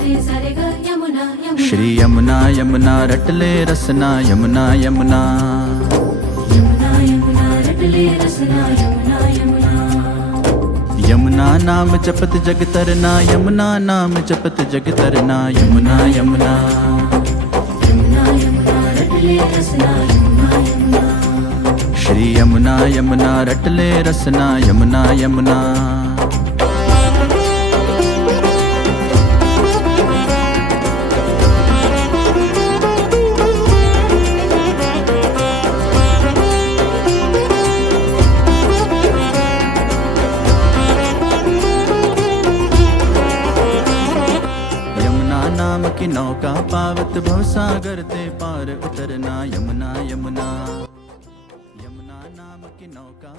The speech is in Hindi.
श्री यमुना यमुना रटले रसना यमुना यमुना यमुना नाम जपत जग तरना यमुना नाम जपत जग तरना यमुना यमुना श्री यमुना यमुना रटले रसना यमुना यमुना नाम की नौका पावत भवसागर ते पार उतरना यमुना यमुना यमुना नाम की नौका